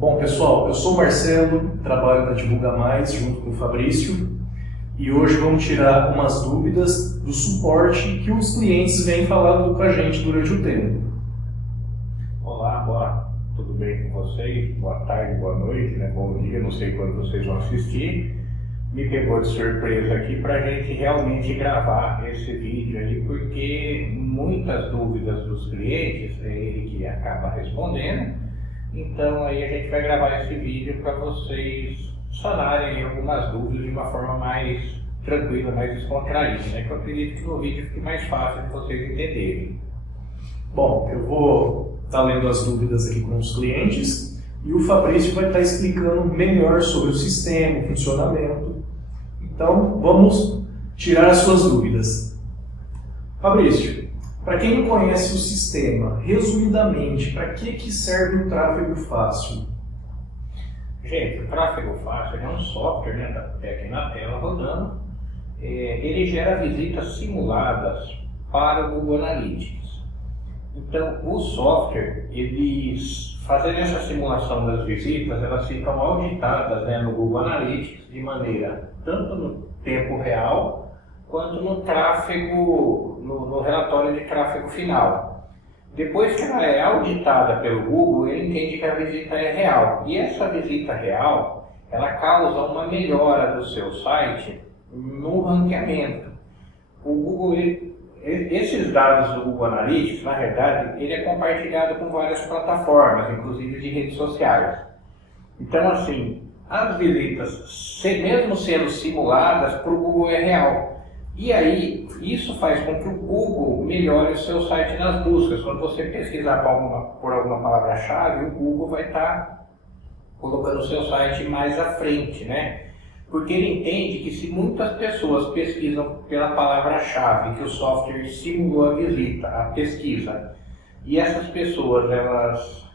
Bom, pessoal, eu sou o Marcelo, trabalho na Divulga Mais junto com o Fabrício e hoje vamos tirar umas dúvidas do suporte que os clientes vêm falando com a gente durante o tempo. Olá, tudo bem com vocês? Boa tarde, boa noite, né? Bom dia, não sei quando vocês vão assistir. Me pegou de surpresa aqui para a gente realmente gravar esse vídeo aí, porque muitas dúvidas dos clientes é ele que acaba respondendo. Então aí a gente vai gravar esse vídeo para vocês sanarem algumas dúvidas de uma forma mais tranquila, mais descontraída, né? Que eu acredito que no vídeo fique mais fácil de vocês entenderem. Bom, eu vou estar lendo as dúvidas aqui com os clientes e o Fabrício vai estar explicando melhor sobre o sistema, o funcionamento. Então vamos tirar as suas dúvidas. Fabrício, para quem não conhece o sistema, resumidamente, para que serve o tráfego fácil? Gente, o tráfego fácil é um software, né, tá aqui na tela rodando. Ele gera visitas simuladas para o Google Analytics. Então, o software, eles fazendo essa simulação das visitas, elas ficam auditadas, né, no Google Analytics de maneira tanto no tempo real quanto no tráfego, no relatório de tráfego final. Depois que ela é auditada pelo Google, ele entende que a visita é real. E essa visita real, ela causa uma melhora do seu site no ranqueamento. O Google, esses dados do Google Analytics, na verdade, ele é compartilhado com várias plataformas, inclusive de redes sociais. Então, assim, as visitas, mesmo sendo simuladas, para o Google é real. E aí, isso faz com que o Google melhore o seu site nas buscas. Quando você pesquisar por alguma palavra-chave, o Google vai estar colocando o seu site mais à frente, né? Porque ele entende que se muitas pessoas pesquisam pela palavra-chave, que o software simulou a visita, a pesquisa, e essas pessoas, elas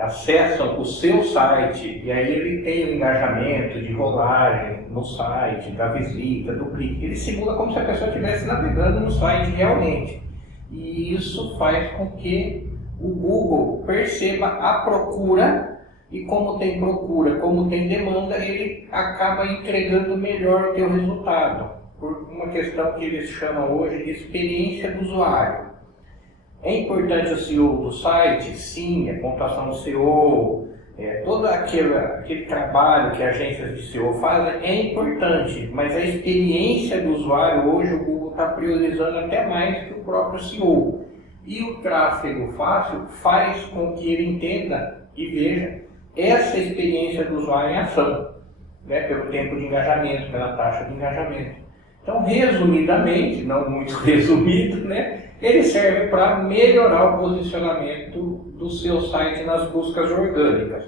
acessam o seu site e aí ele tem o engajamento de rolagem no site, da visita, do clique. Ele simula como se a pessoa estivesse navegando no site realmente. E isso faz com que o Google perceba a procura e como tem procura, como tem demanda, ele acaba entregando melhor o seu resultado. Por uma questão que eles chamam hoje de experiência do usuário. É importante o SEO do site? Sim, a pontuação do SEO, todo aquele trabalho que agências de SEO fazem é importante, mas a experiência do usuário hoje o Google está priorizando até mais que o próprio SEO. E o tráfego fácil faz com que ele entenda e veja essa experiência do usuário em ação, né, pelo tempo de engajamento, pela taxa de engajamento. Então, resumidamente, não muito resumido, né, ele serve para melhorar o posicionamento do seu site nas buscas orgânicas,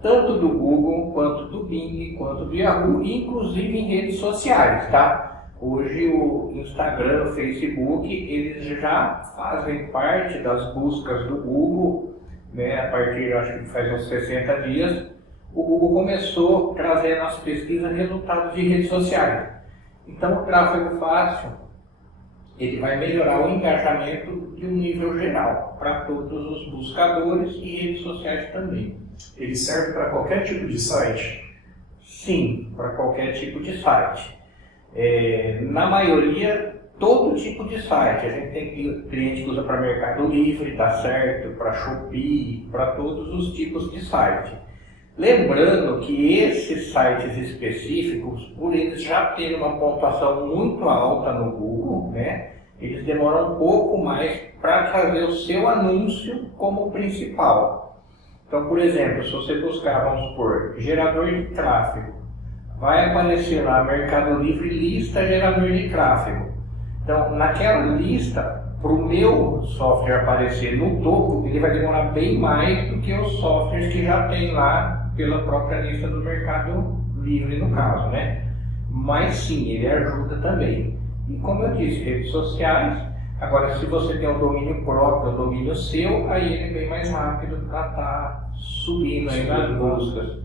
tanto do Google, quanto do Bing, quanto do Yahoo, inclusive em redes sociais, tá? Hoje o Instagram, o Facebook, eles já fazem parte das buscas do Google, né, a partir, acho que faz uns 60 dias, o Google começou a trazer nas pesquisas resultados de redes sociais. Então, o tráfego fácil, ele vai melhorar o engajamento de um nível geral, para todos os buscadores e redes sociais também. Ele serve para qualquer tipo de site? Sim, para qualquer tipo de site. Na maioria, todo tipo de site. A gente tem cliente que usa para Mercado Livre, dá certo, para Shopee, para todos os tipos de site. Lembrando que esses sites específicos, por eles já terem uma pontuação muito alta no Google, né, eles demoram um pouco mais para trazer o seu anúncio como principal. Então, por exemplo, se você buscar, vamos supor, gerador de tráfego, vai aparecer lá Mercado Livre lista gerador de tráfego. Então, naquela lista, para o meu software aparecer no topo, ele vai demorar bem mais do que os softwares que já tem lá pela própria lista do Mercado Livre, no caso, né? Mas sim, ele ajuda também. E como eu disse, redes sociais, agora se você tem um domínio próprio, um domínio seu, aí ele é bem mais rápido para estar subindo aí nas buscas.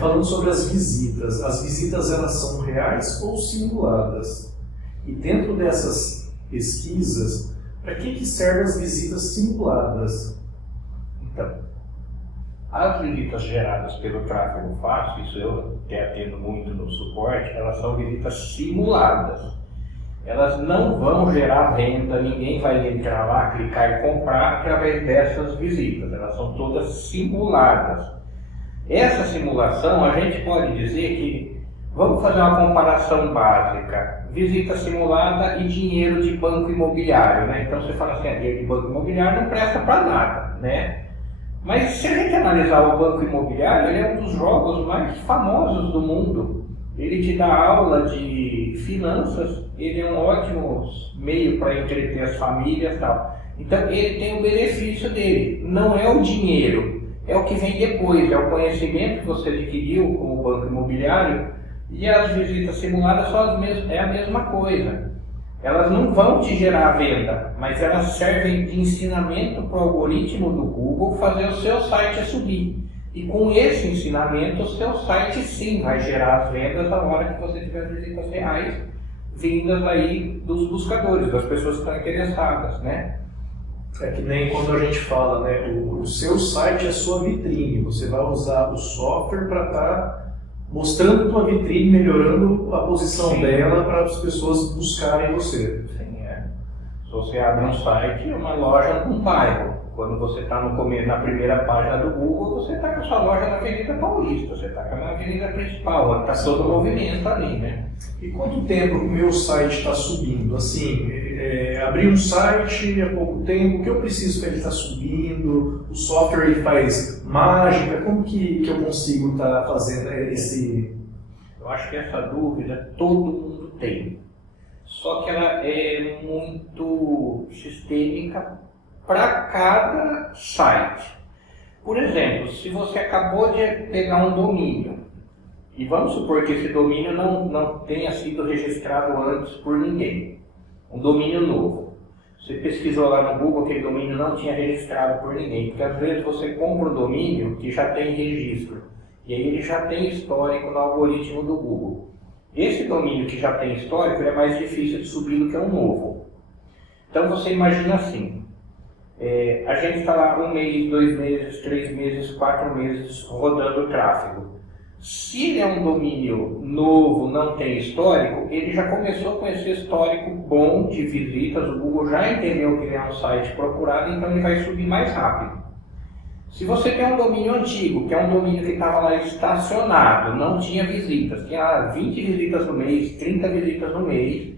Falando sobre as visitas elas são reais ou simuladas? E dentro dessas pesquisas, para que servem as visitas simuladas? Então, As visitas geradas pelo tráfego fácil, isso eu até atendo muito no suporte, elas são visitas simuladas. Elas não vão gerar venda, ninguém vai entrar lá, clicar e comprar através dessas visitas. Elas são todas simuladas. Essa simulação, a gente pode dizer que, vamos fazer uma comparação básica, visita simulada e dinheiro de banco imobiliário, né? Então você fala assim, dinheiro de banco imobiliário não presta para nada, né? Mas se a gente analisar o banco imobiliário, ele é um dos jogos mais famosos do mundo. Ele te dá aula de finanças, ele é um ótimo meio para entreter as famílias e tal. Então ele tem o benefício dele, não é o dinheiro, é o que vem depois, é o conhecimento que você adquiriu com o banco imobiliário, e as visitas simuladas são é a mesma coisa. Elas não vão te gerar venda, mas elas servem de ensinamento para o algoritmo do Google fazer o seu site subir. E com esse ensinamento, o seu site sim vai gerar as vendas na hora que você tiver visitas reais, vindas aí dos buscadores, das pessoas que estão interessadas, né? É que nem quando a gente fala, né? O seu site é a sua vitrine. Você vai usar o software para estar mostrando a tua vitrine, melhorando a posição dela para as pessoas buscarem você. Sim, é. Se você abre um site, uma loja num bairro. Quando você está na primeira página do Google, você está com a sua loja na Avenida Paulista, você está na avenida principal, onde está todo o movimento ali, né? E quanto tempo o meu site está subindo? Assim, abri um site há pouco tempo, o que eu preciso para ele estar subindo? O software ele faz mágica? Como que eu consigo estar fazendo esse... Eu acho que essa dúvida todo mundo tem, só que ela é muito sistêmica para cada site. Por exemplo, se você acabou de pegar um domínio, e vamos supor que esse domínio não tenha sido registrado antes por ninguém, um domínio novo. Você pesquisou lá no Google, aquele domínio não tinha registrado por ninguém, porque às vezes você compra um domínio que já tem registro, e aí ele já tem histórico no algoritmo do Google. Esse domínio que já tem histórico é mais difícil de subir do que um novo. Então você imagina assim, a gente está lá 1 mês, 2 meses, 3 meses, 4 meses rodando o tráfego. Se ele é um domínio novo, não tem histórico, ele já começou com esse histórico bom de visitas, o Google já entendeu que ele é um site procurado, então ele vai subir mais rápido. Se você tem um domínio antigo, que é um domínio que estava lá estacionado, não tinha visitas, tinha 20 visitas no mês, 30 visitas no mês,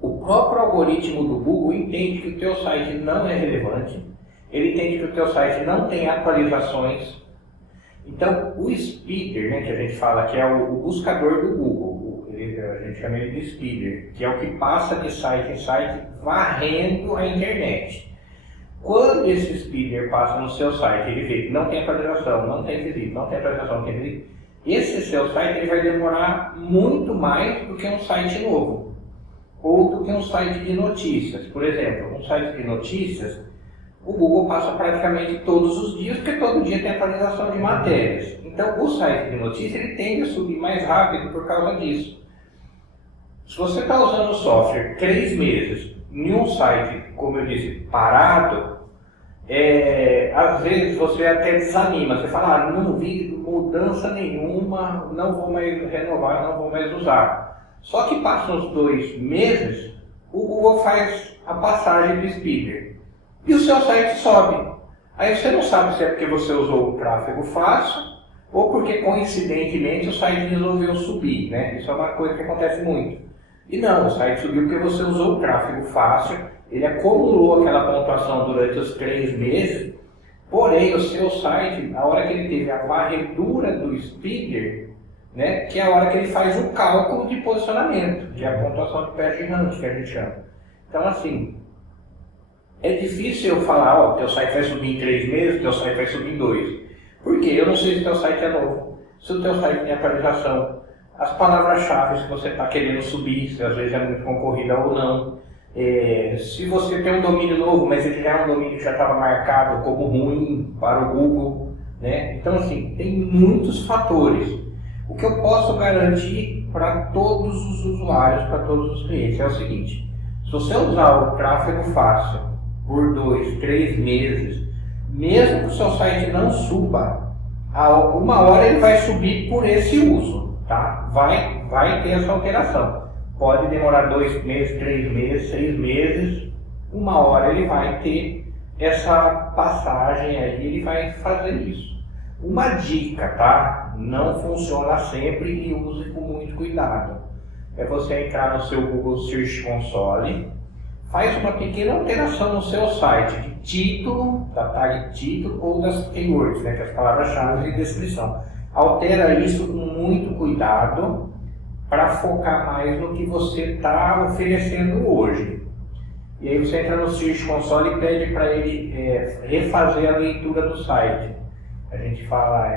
o próprio algoritmo do Google entende que o teu site não é relevante, ele entende que o teu site não tem atualizações. Então, o speeder, né, que a gente fala que é o buscador do Google, a gente chama ele de speeder, que é o que passa de site em site varrendo a internet. Quando esse speeder passa no seu site, ele vê que não tem atualização, não tem visita, não tem atualização, não tem visita, esse seu site ele vai demorar muito mais do que um site novo. Ou do que um site de notícias. Por exemplo, um site de notícias, o Google passa praticamente todos os dias, porque todo dia tem atualização de matérias. Então, o site de notícias ele tende a subir mais rápido por causa disso. Se você está usando o software 3 meses em um site, como eu disse, parado, às vezes você até desanima. Você fala, não vi mudança nenhuma, não vou mais renovar, não vou mais usar. Só que passam uns 2 meses, o Google faz a passagem do speeder e o seu site sobe. Aí você não sabe se é porque você usou o tráfego fácil ou porque coincidentemente o site resolveu subir, né? Isso é uma coisa que acontece muito. E não, o site subiu porque você usou o tráfego fácil, ele acumulou aquela pontuação durante os 3 meses, porém o seu site, a hora que ele teve a varredura do speeder, né, que é a hora que ele faz o cálculo de posicionamento, que é a pontuação de PageRank que a gente chama. Então, assim, é difícil eu falar, teu site vai subir em 3 meses, teu site vai subir em 2. Por quê? Eu não sei se teu site é novo, se o teu site tem atualização, as palavras-chave que você está querendo subir, se às vezes é muito concorrida ou não. Se você tem um domínio novo, mas ele já é um domínio que já estava marcado como ruim para o Google, né? Então, assim, tem muitos fatores. O que eu posso garantir para todos os usuários, para todos os clientes, é o seguinte: se você usar o tráfego fácil por 2, 3 meses, mesmo que o seu site não suba, uma hora ele vai subir por esse uso, tá? Vai ter essa alteração. Pode demorar 2 meses, 3 meses, 6 meses, uma hora ele vai ter essa passagem aí, ele vai fazer isso. Uma dica, tá? Não funciona sempre e use com muito cuidado. É você entrar no seu Google Search Console, faz uma pequena alteração no seu site de título, da tag título ou das keywords, né, que é as palavras-chave e descrição. Altera isso com muito cuidado para focar mais no que você está oferecendo hoje. E aí você entra no Search Console e pede para ele refazer a leitura do site. A gente fala,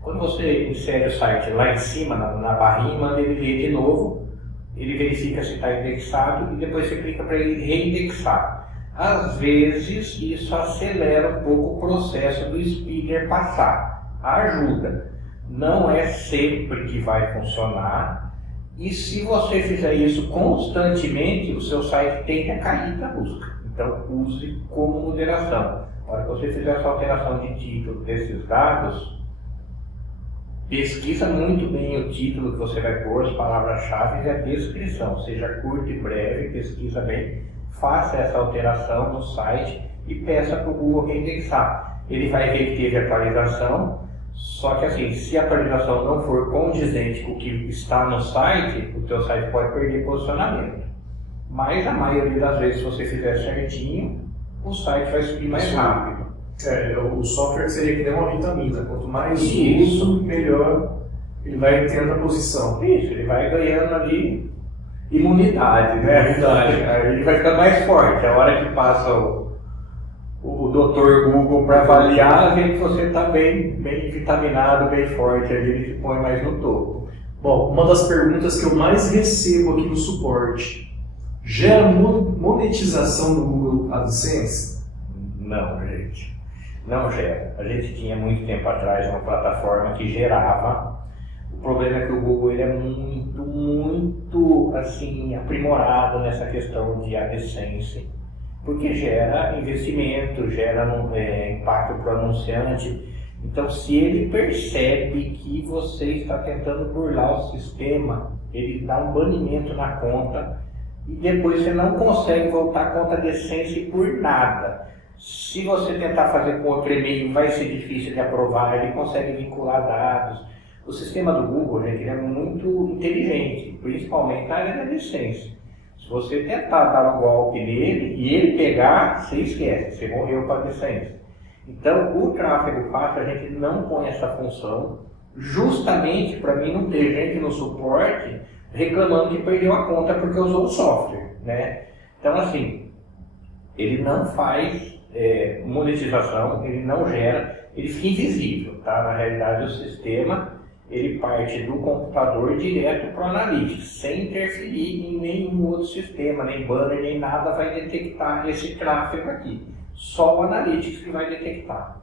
quando você insere o site lá em cima, na barrinha, manda ele ler de novo, ele verifica se está indexado e depois você clica para ele reindexar. Às vezes isso acelera um pouco o processo do speeder passar. Ajuda. Não é sempre que vai funcionar. E se você fizer isso constantemente, o seu site tende a cair na busca. Então use como moderação. Na hora que você fizer essa alteração de título desses dados, pesquisa muito bem o título que você vai pôr, as palavras-chave e a descrição. Seja curto e breve, pesquisa bem, faça essa alteração no site e peça para o Google reindexar. Ele vai ver que teve atualização, só que assim, se a atualização não for condizente com o que está no site, o teu site pode perder posicionamento. Mas a maioria das vezes, se você fizer certinho, o site vai subir mais rápido. O software seria que nem uma vitamina. Quanto mais uso, melhor ele vai tendo a posição. Isso, ele vai ganhando ali imunidade, né? Aí ele vai ficando mais forte. A hora que passa o Dr. Google para avaliar, vê que você está bem vitaminado, bem forte, ali ele se põe mais no topo. Bom, uma das perguntas que eu mais recebo aqui no suporte: gera monetização do Google AdSense? Não, gente. Não gera. A gente tinha muito tempo atrás uma plataforma que gerava. O problema é que o Google ele é muito assim, aprimorado nessa questão de AdSense, porque gera investimento, gera impacto para o anunciante. Então, se ele percebe que você está tentando burlar o sistema, ele dá um banimento na conta e depois você não consegue voltar à conta AdSense por nada. Se você tentar fazer com outro e-mail, vai ser difícil de aprovar, ele consegue vincular dados. O sistema do Google, gente, ele é muito inteligente, principalmente na área da AdSense. Se você tentar dar um golpe nele e ele pegar, você esquece, você morreu para a AdSense. Então, o tráfego fácil, a gente não põe essa função, justamente para mim não ter gente no suporte reclamando que perdeu a conta porque usou o software, né? Então, assim, ele não faz monetização, ele não gera, ele fica invisível, tá? Na realidade, o sistema ele parte do computador direto para o Analytics, sem interferir em nenhum outro sistema, nem banner, nem nada vai detectar esse tráfego aqui. Só o Analytics que vai detectar.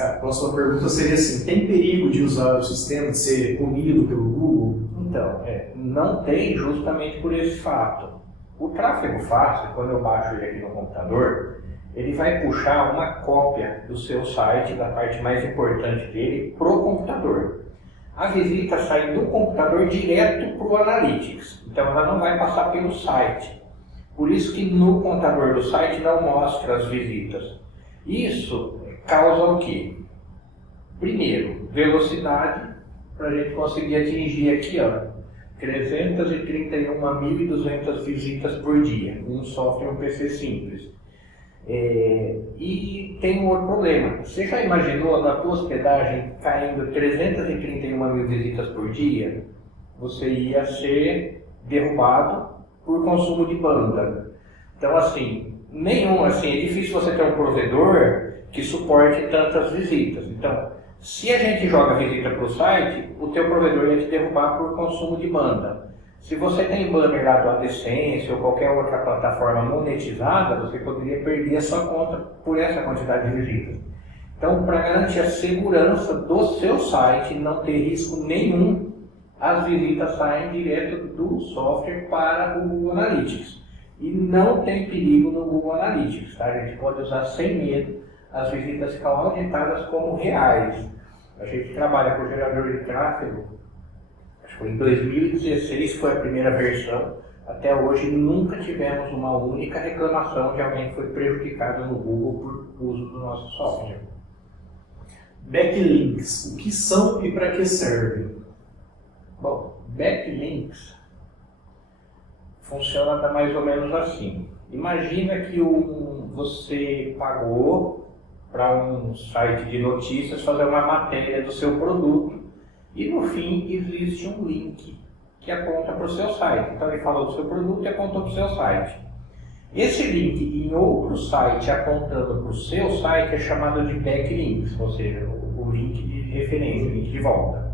A próxima pergunta seria assim: tem perigo de usar o sistema, de ser comido pelo Google? Então, não tem, justamente por esse fato. O tráfego fácil, quando eu baixo ele aqui no computador, ele vai puxar uma cópia do seu site, da parte mais importante dele, para o computador. A visita sai do computador direto para o Analytics, então ela não vai passar pelo site. Por isso que no computador do site não mostra as visitas. Isso causa o quê? Primeiro, velocidade, para a gente conseguir atingir aqui, ó, 331.200 visitas por dia, um software, um PC simples. E tem um outro problema. Você já imaginou na tua hospedagem caindo 331 mil visitas por dia? Você ia ser derrubado por consumo de banda. Então, assim, é difícil você ter um provedor que suporte tantas visitas. Então, se a gente joga visita para o site, o teu provedor ia te derrubar por consumo de banda. Se você tem banner lá do AdSense ou qualquer outra plataforma monetizada, você poderia perder a sua conta por essa quantidade de visitas. Então, para garantir a segurança do seu site, não ter risco nenhum, as visitas saem direto do software para o Google Analytics. E não tem perigo no Google Analytics, tá? A gente pode usar sem medo, as visitas ficam auditadas como reais. A gente trabalha com gerador de tráfego, acho que foi em 2016 foi a primeira versão, até hoje nunca tivemos uma única reclamação de alguém que foi prejudicado no Google por uso do nosso software. Backlinks, o que são e para que servem? Bom, backlinks funciona mais ou menos assim. Imagina que você pagou para um site de notícias fazer uma matéria do seu produto e no fim existe um link que aponta para o seu site. Então ele falou do seu produto e apontou para o seu site. Esse link em outro site apontando para o seu site é chamado de backlinks, ou seja, o link de referência, o link de volta.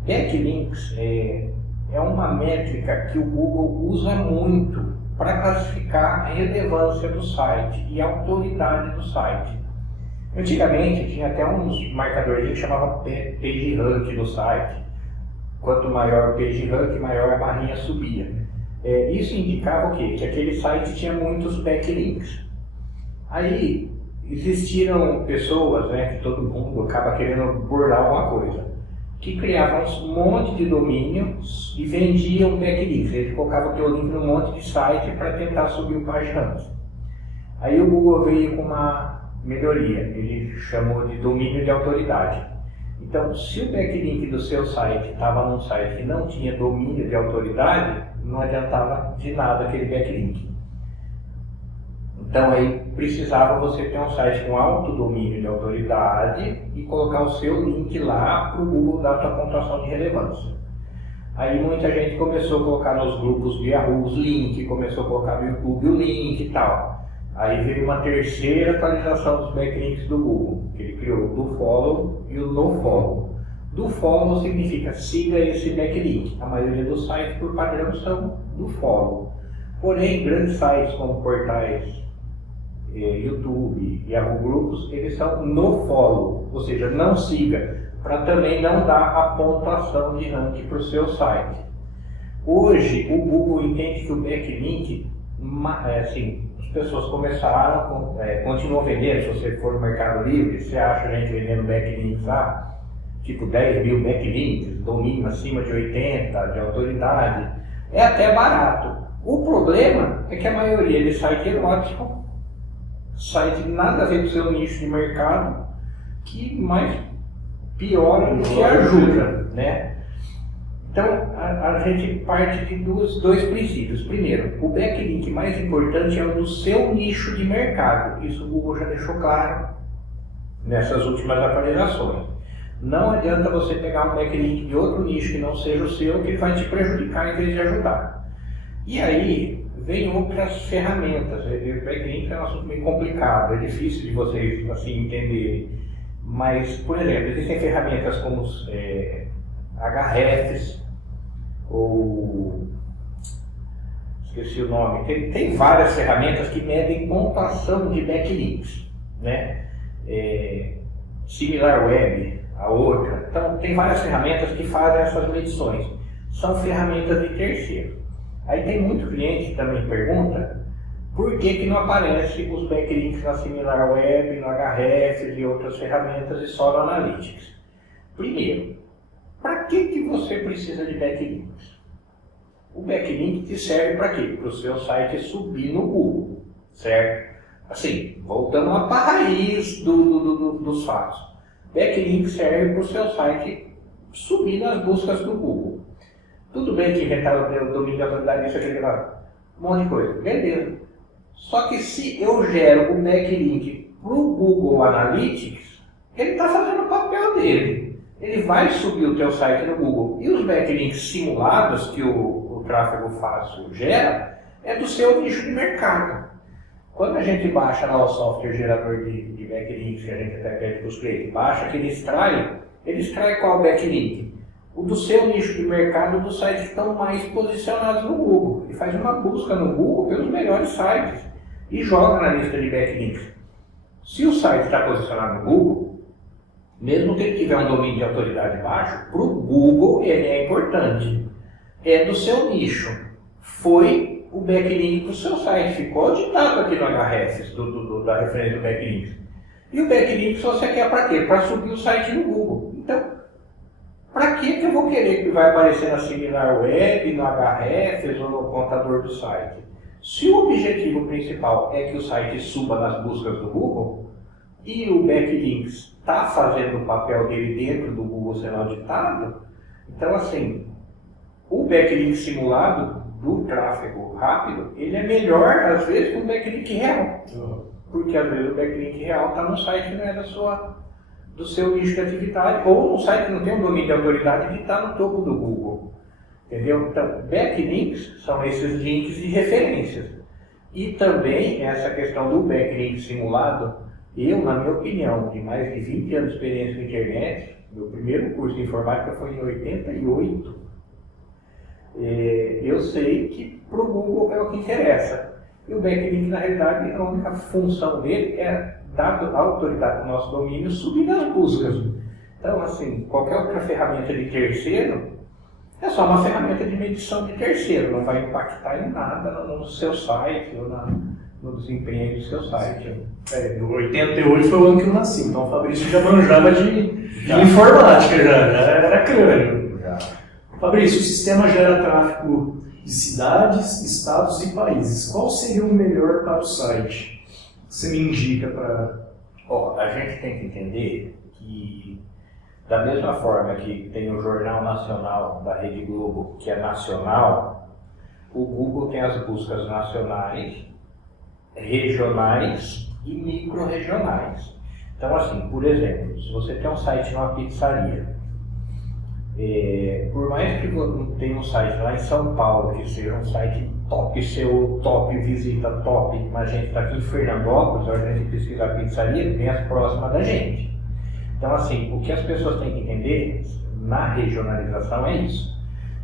Backlinks é uma métrica que o Google usa muito para classificar a relevância do site e a autoridade do site. Antigamente tinha até uns marcadores que chamava PageRank no site. Quanto maior o PageRank, maior a barrinha subia. Isso indicava o quê? Que aquele site tinha muitos backlinks. Aí existiram pessoas, né, que todo mundo acaba querendo burlar alguma coisa, que criavam um monte de domínios e vendiam backlinks. Eles colocavam o teu link num monte de site para tentar subir o PageRank. Aí o Google veio com uma melhoria, ele chamou de domínio de autoridade. Então, se o backlink do seu site estava num site que não tinha domínio de autoridade, não adiantava de nada aquele backlink. Então, aí precisava você ter um site com alto domínio de autoridade e colocar o seu link lá para o Google dar a sua pontuação de relevância. Aí muita gente começou a colocar nos grupos do Yahoo os links, começou a colocar no YouTube o link e tal. Aí veio uma terceira atualização dos backlinks do Google, que ele criou o do follow e o no follow. Do follow significa siga esse backlink. A maioria dos sites por padrão são do follow. Porém, grandes sites como portais YouTube e Yahoo Grupos, eles são no follow, ou seja, não siga, para também não dar a pontuação de ranking para o seu site. Hoje, o Google entende que o backlink, assim, as pessoas começaram, continuam vendendo. Se você for no Mercado Livre, você acha a gente vendendo backlinks lá, tipo 10 mil backlinks, domínio acima de 80, de autoridade, é até barato. O problema é que a maioria de site erótico, site nada a ver com o seu nicho de mercado, que mais piora do que ajuda, né? Então, a gente parte de dois princípios. Primeiro, o backlink mais importante é o do seu nicho de mercado. Isso o Google já deixou claro nessas últimas atualizações. Não adianta você pegar um backlink de outro nicho que não seja o seu, que ele vai te prejudicar em vez de ajudar. E aí, vem outras ferramentas. O backlink é um assunto meio complicado, é difícil de vocês assim, entenderem. Mas, por exemplo, existem ferramentas como Ahrefs, ou esqueci o nome, tem várias ferramentas que medem pontuação de backlinks, né? SimilarWeb, a outra. Então, tem várias ferramentas que fazem essas medições. São ferramentas de terceiro. Aí tem muito cliente que também pergunta por que não aparece os backlinks na SimilarWeb, no Ahrefs e outras ferramentas e só no Analytics. Primeiro, para que você precisa de backlinks? O backlink te serve para quê? Para o seu site subir no Google, certo? Assim, voltando lá para a raiz dos fatos. Backlink serve para o seu site subir nas buscas do Google. Tudo bem que inventaram o domínio de autoridade, isso, aquele lá, um monte de coisa, beleza. Só que se eu gero o backlink para o Google Analytics, ele está fazendo o papel dele. Ele vai subir o teu site no Google. E os backlinks simulados que o tráfego fácil gera, é do seu nicho de mercado. Quando a gente baixa lá o software gerador de backlinks, que a gente até pede para os clientes, baixa que ele extrai qual backlink? O do seu nicho de mercado, dos sites que estão mais posicionados no Google. Ele faz uma busca no Google pelos melhores sites e joga na lista de backlinks. Se o site está posicionado no Google, mesmo que ele tiver um domínio de autoridade baixo, para o Google ele é importante. É do seu nicho. Foi o backlink para o seu site. Ficou auditado aqui no Ahrefs, da referência do backlink. E o backlink se você quer para quê? Para subir o site no Google. Então, para que eu vou querer que vai aparecer na SimilarWeb, no Ahrefs ou no contador do site? Se o objetivo principal é que o site suba nas buscas do Google e o backlinks está fazendo o papel dele dentro do Google sendo auditado, então assim, o backlink simulado do tráfego rápido, ele é melhor às vezes que um backlink real. Porque às vezes o backlink real está no site que não é do seu nicho de atividade, ou no site que não tem um domínio de autoridade que está no topo do Google. Entendeu? Então, backlinks são esses links de referências. E também essa questão do backlink simulado, eu, na minha opinião, de mais de 20 anos de experiência na internet, meu primeiro curso de informática foi em 88, eu sei que para o Google é o que interessa. E o backlink, na realidade, a única função dele é dar autoridade ao nosso domínio subir nas buscas. Então, assim, qualquer outra ferramenta de terceiro é só uma ferramenta de medição de terceiro, não vai impactar em nada no seu site ou no desempenho do seu site. Em 88 foi o ano que eu nasci, então o Fabrício já manjava de informática, já era crânio. Fabrício, o sistema gera tráfego de cidades, estados e países. Qual seria o melhor para o site? Você me indica para... A gente tem que entender que, da mesma forma que tem o Jornal Nacional da Rede Globo, que é nacional, o Google tem as buscas nacionais, regionais e micro-regionais. Então, assim, por exemplo, se você tem um site numa pizzaria, por mais que você tenha um site lá em São Paulo, que seja um site top, seu top, visita top, mas a gente está aqui em Fernandópolis, a gente pesquisa a pizzaria, tem as próximas da gente. Então, assim, o que as pessoas têm que entender na regionalização é isso.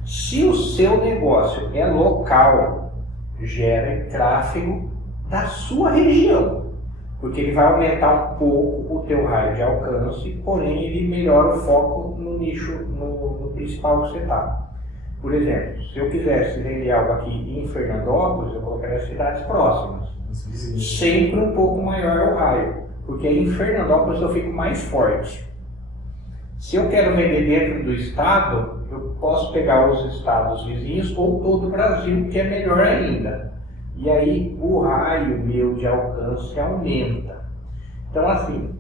Se o seu negócio é local, gera tráfego da sua região, porque ele vai aumentar um pouco o teu raio de alcance, porém ele melhora o foco no nicho, no principal que você está. Por exemplo, se eu quisesse vender algo aqui em Fernandópolis, eu colocaria as cidades próximas. Sempre um pouco maior o raio, porque aí em Fernandópolis eu fico mais forte. Se eu quero vender dentro do estado, eu posso pegar os estados vizinhos ou todo o Brasil, que é melhor ainda. E aí o raio meu de alcance aumenta. Então assim,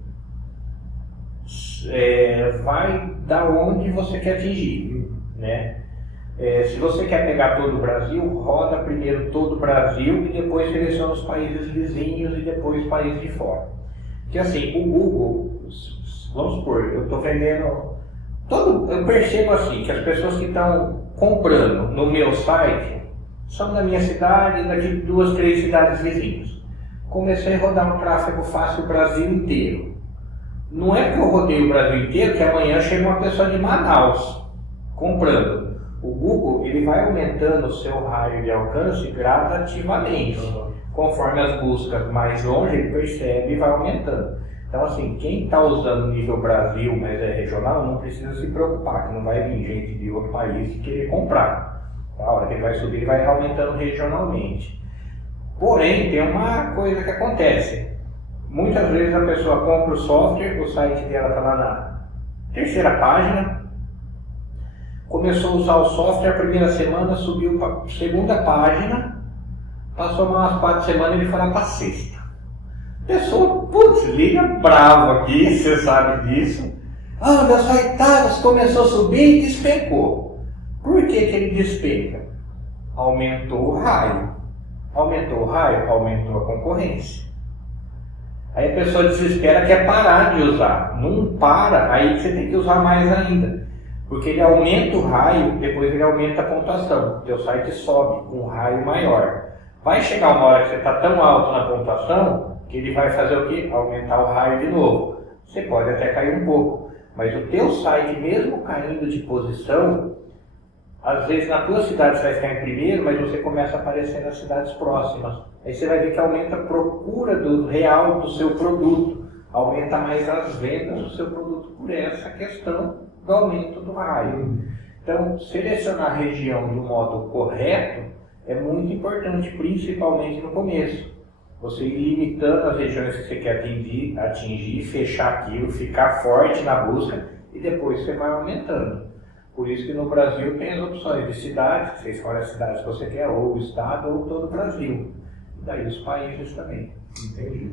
vai da onde você quer atingir, né? Se você quer pegar todo o Brasil, roda primeiro todo o Brasil e depois seleciona os países vizinhos e depois os países de fora. Porque assim, o Google, vamos supor, eu estou vendendo, eu percebo assim, que as pessoas que estão comprando no meu site são da minha cidade e daqui 2, 3 cidades vizinhas. Comecei a rodar um tráfego fácil o Brasil inteiro. Não é que eu rodei o Brasil inteiro que amanhã chega uma pessoa de Manaus comprando. O Google, ele vai aumentando o seu raio de alcance gradativamente. Conforme as buscas mais longe, ele percebe e vai aumentando. Então, assim, quem está usando nível Brasil, mas é regional, não precisa se preocupar, que não vai vir gente de outro país querer comprar. A hora que ele vai subir, ele vai aumentando regionalmente. Porém, tem uma coisa que acontece. Muitas vezes a pessoa compra o software, o site dela está lá na terceira página, começou a usar o software, a primeira semana subiu para a segunda página, passou umas 4 semanas e ele foi lá para a sexta. A pessoa, putz, liga bravo aqui, você sabe disso. Meu site começou a subir e despencou. Por que ele despenca? Aumentou o raio. Aumentou o raio, aumentou a concorrência. Aí a pessoa desespera, quer parar de usar. Não para, aí você tem que usar mais ainda. Porque ele aumenta o raio, depois ele aumenta a pontuação. O teu site sobe com um raio maior. Vai chegar uma hora que você está tão alto na pontuação, que ele vai fazer o quê? Aumentar o raio de novo. Você pode até cair um pouco. Mas o teu site, mesmo caindo de posição, às vezes na tua cidade você vai ficar em primeiro, mas você começa a aparecer nas cidades próximas. Aí você vai ver que aumenta a procura real do seu produto. Aumenta mais as vendas do seu produto por essa questão do aumento do raio. Então, selecionar a região do modo correto é muito importante, principalmente no começo. Você ir limitando as regiões que você quer atingir, fechar aquilo, ficar forte na busca e depois você vai aumentando. Por isso que no Brasil tem as opções de cidades, você escolhe as cidades que você quer, ou o estado, ou todo o Brasil. E daí os países também. Entendi.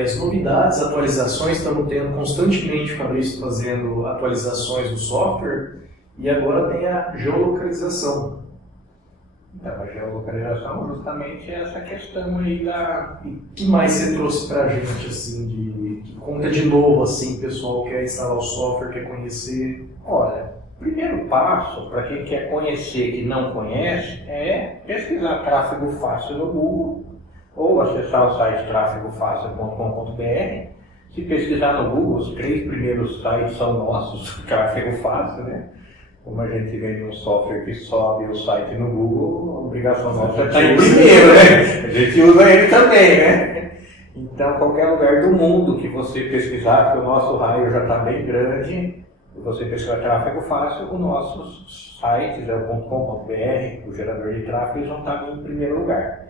As novidades, atualizações, estamos tendo constantemente o Fabrício fazendo atualizações do software e agora tem a geolocalização. Então, a geolocalização justamente é essa questão aí da... E o que mais você trouxe para a gente, assim, que conta de novo, assim, o pessoal quer instalar o software, quer conhecer? Olha, o primeiro passo para quem quer conhecer que não conhece é pesquisar tráfego fácil no Google ou acessar o site trafegofácil.com.br. Se pesquisar no Google, os 3 primeiros sites são nossos, tráfego fácil, né? Como a gente vende um software que sobe o site no Google, a obrigação nossa é estar em primeiro, né? A gente usa ele também, né? Então, qualquer lugar do mundo que você pesquisar, que o nosso raio já está bem grande, você pesquisar tráfego fácil, o nosso site, .com.br, o gerador de tráfego, eles vão estar em primeiro lugar.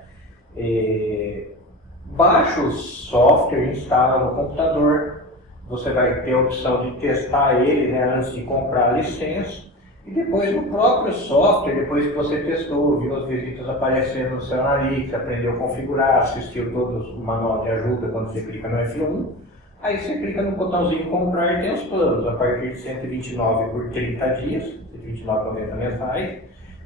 Baixa o software, instala no computador, você vai ter a opção de testar ele, né, antes de comprar a licença. E depois no próprio software, depois que você testou, viu as visitas aparecendo no seu Analytics, aprendeu a configurar, assistiu todo o manual de ajuda quando você clica no F1, aí você clica no botãozinho comprar e tem os planos, a partir de 129 por 30 dias, 129,90 mensais,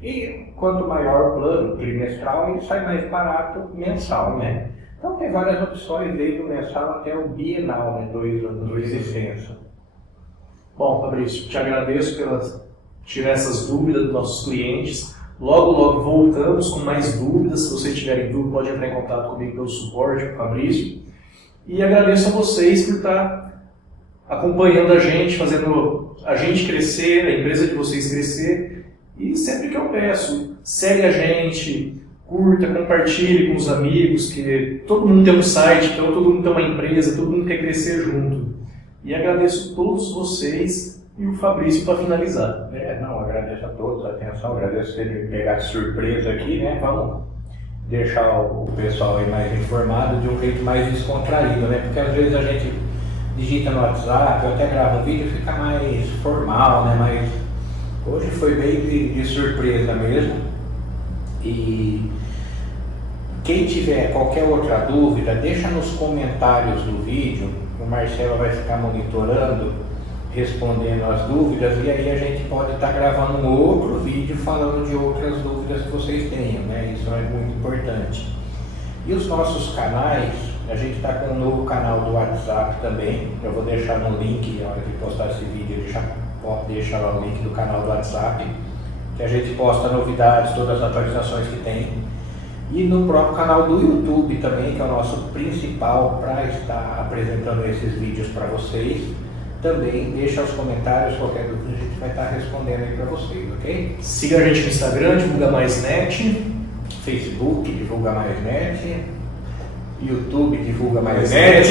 e quanto maior o plano trimestral, ele sai mais barato mensal, né? Então tem várias opções, desde o mensal até o bienal, né? 2 anos de licença. Bom, Fabrício, te agradeço por tirar essas dúvidas dos nossos clientes. Logo, logo voltamos com mais dúvidas. Se vocês tiverem dúvida, pode entrar em contato comigo pelo suporte, com o Fabrício. E agradeço a vocês por estar acompanhando a gente, fazendo a gente crescer, a empresa de vocês crescer. E sempre que eu peço, segue a gente, curta, compartilhe com os amigos, que todo mundo tem um site, então todo mundo tem uma empresa, todo mundo quer crescer junto. E agradeço a todos vocês e o Fabrício para finalizar. Agradeço a todos a atenção, agradeço ele me pegar de surpresa aqui, né? Vamos deixar o pessoal aí mais informado de um jeito mais descontraído, né? Porque às vezes a gente digita no WhatsApp, ou até grava um vídeo e fica mais formal, né? Mas hoje foi bem de surpresa mesmo. E quem tiver qualquer outra dúvida, deixa nos comentários do vídeo, o Marcelo vai ficar monitorando, respondendo as dúvidas, e aí a gente pode estar gravando um outro vídeo falando de outras dúvidas que vocês tenham, né? Isso é muito importante. E os nossos canais, a gente está com um novo canal do WhatsApp também, eu vou deixar no link, na hora que postar esse vídeo, eu já pode deixar lá o link do canal do WhatsApp, que a gente posta novidades, todas as atualizações que tem. E no próprio canal do YouTube também, que é o nosso principal para estar apresentando esses vídeos para vocês. Também deixa os comentários, qualquer dúvida a gente vai estar respondendo aí para vocês, ok? Siga a gente no Instagram, Divulga Mais Net, Facebook, Divulga Mais Net, YouTube, Divulga Mais Net.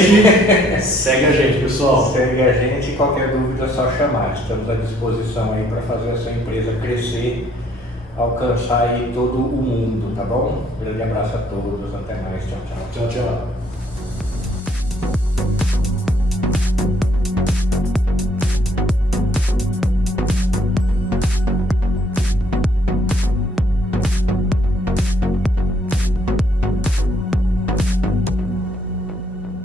Segue a gente, pessoal. Segue a gente, qualquer dúvida é só chamar. Estamos à disposição aí para fazer a sua empresa crescer, alcançar aí todo o mundo, tá bom? Um grande abraço a todos, até mais, tchau, tchau. Tchau, tchau.